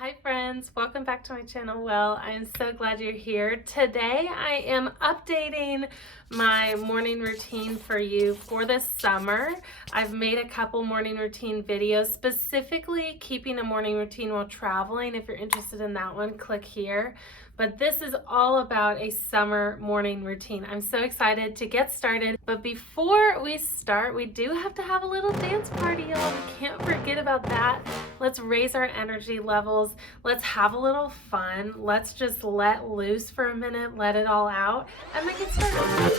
Hi friends, welcome back to my channel. Well, I am so glad you're here. Today I am updating my morning routine for you for this summer. I've made a couple morning routine videos, specifically keeping a morning routine while traveling. If you're interested in that one, click here. But this is all about a summer morning routine. I'm so excited to get started. But before we start, we do have to have a little dance party, y'all. We can't forget about that. Let's raise our energy levels. Let's have a little fun. Let's just let loose for a minute, let it all out, and then get started.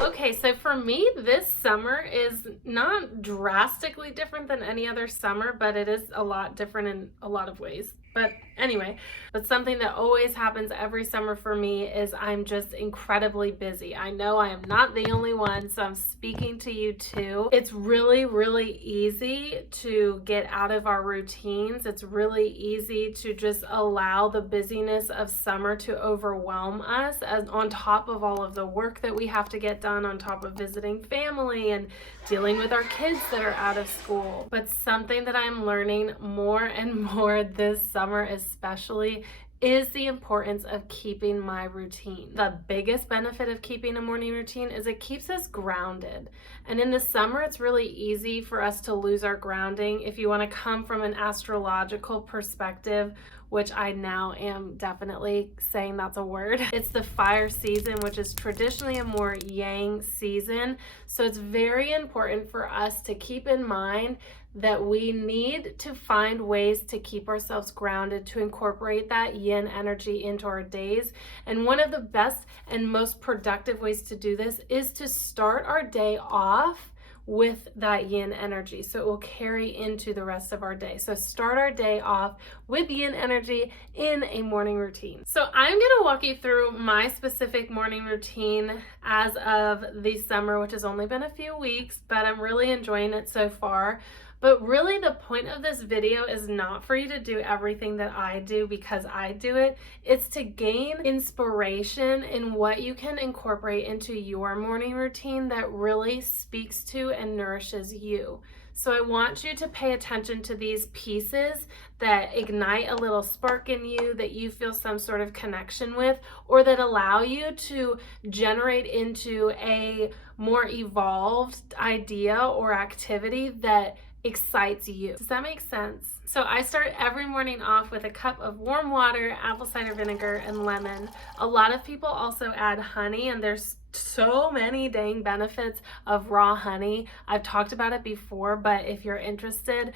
Okay, so for me, this summer is not drastically different than any other summer, but it is a lot different in a lot of ways. But anyway, something that always happens every summer for me is I'm just incredibly busy. I know I am not the only one, so I'm speaking to you too. It's really, really easy to get out of our routines. It's really easy to just allow the busyness of summer to overwhelm us, as on top of all of the work that we have to get done, on top of visiting family and dealing with our kids that are out of school. But something that I'm learning more and more this summer especially is the importance of keeping my routine. The biggest benefit of keeping a morning routine is it keeps us grounded. And in the summer, it's really easy for us to lose our grounding. If you want to come from an astrological perspective, which I now am definitely saying that's a word. It's the fire season, which is traditionally a more yang season. So it's very important for us to keep in mind that we need to find ways to keep ourselves grounded, to incorporate that yin energy into our days. And one of the best and most productive ways to do this is to start our day off with that yin energy, so it will carry into the rest of our day. So start our day off with yin energy in a morning routine. So I'm gonna walk you through my specific morning routine as of the summer, which has only been a few weeks, but I'm really enjoying it so far. But really the point of this video is not for you to do everything that I do because I do it. It's to gain inspiration in what you can incorporate into your morning routine that really speaks to and nourishes you. So I want you to pay attention to these pieces that ignite a little spark in you, that you feel some sort of connection with, or that allow you to generate into a more evolved idea or activity that excites you. Does that make sense? So I start every morning off with a cup of warm water, apple cider vinegar, and lemon. A lot of people also add honey, and there's so many dang benefits of raw honey. I've talked about it before, but if you're interested,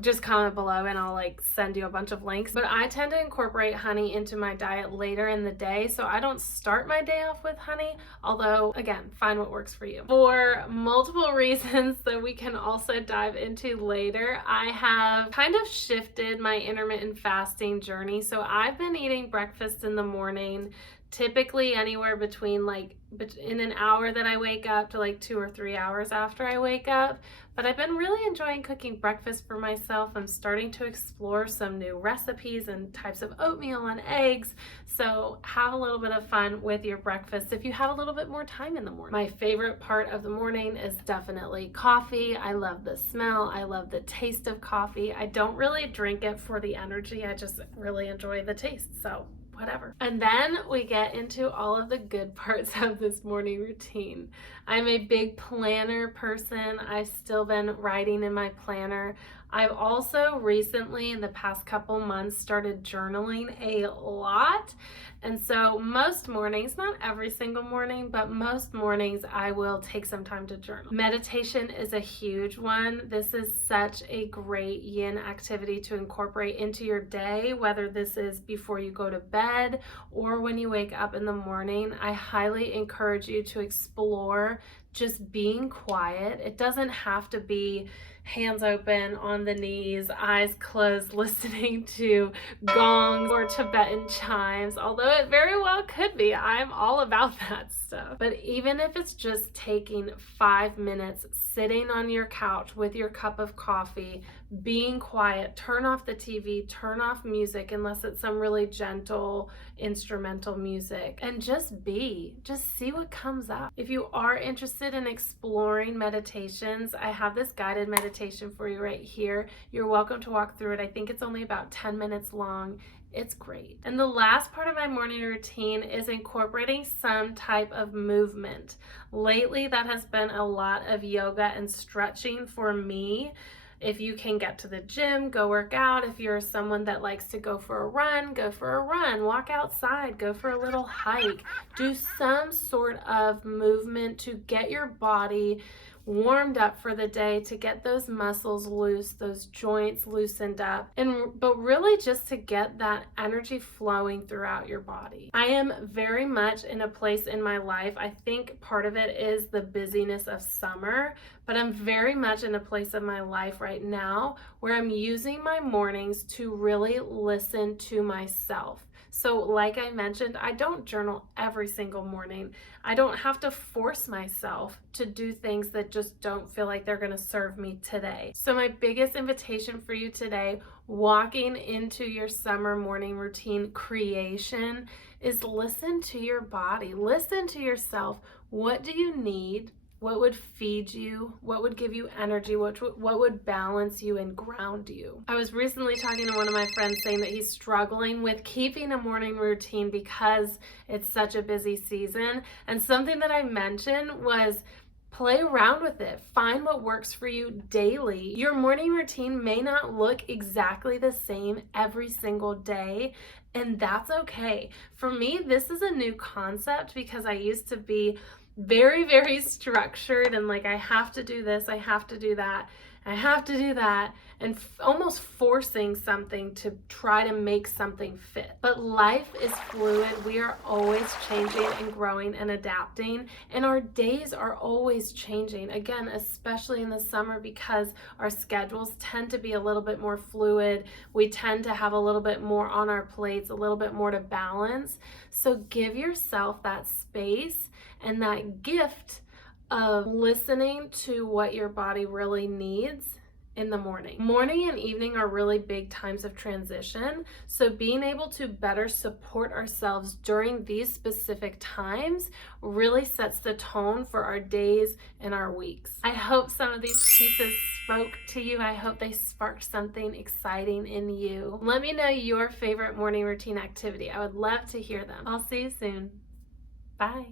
just comment below and I'll send you a bunch of links. But I tend to incorporate honey into my diet later in the day, so I don't start my day off with honey, although again, find what works for you. For multiple reasons that we can also dive into later, I have kind of shifted my intermittent fasting journey. So I've been eating breakfast in the morning, typically anywhere between in an hour that I wake up to 2 or 3 hours after I wake up. But I've been really enjoying cooking breakfast for myself. I'm starting to explore some new recipes and types of oatmeal and eggs. So have a little bit of fun with your breakfast if you have a little bit more time in the morning. My favorite part of the morning is definitely coffee. I love the smell. I love the taste of coffee. I don't really drink it for the energy. I just really enjoy the taste. So whatever. And then we get into all of the good parts of this morning routine. I'm a big planner person. I've still been writing in my planner. I've also recently, in the past couple months, started journaling a lot. And so most mornings, not every single morning, but most mornings I will take some time to journal. Meditation is a huge one. This is such a great yin activity to incorporate into your day, whether this is before you go to bed or when you wake up in the morning. I highly encourage you to explore just being quiet. It doesn't have to be hands open on the knees, eyes closed, listening to gongs or Tibetan chimes, although it very well could be. I'm all about that stuff. But even if it's just taking 5 minutes sitting on your couch with your cup of coffee, being quiet, turn off the TV, turn off music unless it's some really gentle instrumental music, and just see what comes up. If you are interested in exploring meditations, I have this guided meditation for you right here. You're welcome to walk through it. I think it's only about 10 minutes long. It's great. And the last part of my morning routine is incorporating some type of movement. Lately, that has been a lot of yoga and stretching for me. If you can get to the gym, go work out. If you're someone that likes to go for a run, go for a run. Walk outside, go for a little hike. Do some sort of movement to get your body warmed up for the day, to get those muscles loose, those joints loosened up, but really just to get that energy flowing throughout your body. I am very much in a place in my life, I think part of it is the busyness of summer, but I'm very much in a place of my life right now where I'm using my mornings to really listen to myself. So like I mentioned, I don't journal every single morning. I don't have to force myself to do things that just don't feel like they're going to serve me today. So my biggest invitation for you today, walking into your summer morning routine creation, is listen to your body. Listen to yourself. What do you need? What would feed you? What would give you energy? What would balance you and ground you? I was recently talking to one of my friends saying that he's struggling with keeping a morning routine because it's such a busy season. And something that I mentioned was play around with it. Find what works for you daily. Your morning routine may not look exactly the same every single day, and that's okay. For me, this is a new concept because I used to be very, very structured and like I have to do this, I have to do that, I have to do that, and almost forcing something to try to make something fit. But life is fluid. We are always changing and growing and adapting, and our days are always changing. Again, especially in the summer, because our schedules tend to be a little bit more fluid. We tend to have a little bit more on our plates, a little bit more to balance. So give yourself that space and that gift of listening to what your body really needs in the morning. Morning and evening are really big times of transition, so being able to better support ourselves during these specific times really sets the tone for our days and our weeks. I hope some of these pieces spoke to you. I hope they sparked something exciting in you. Let me know your favorite morning routine activity. I would love to hear them. I'll see you soon. Bye.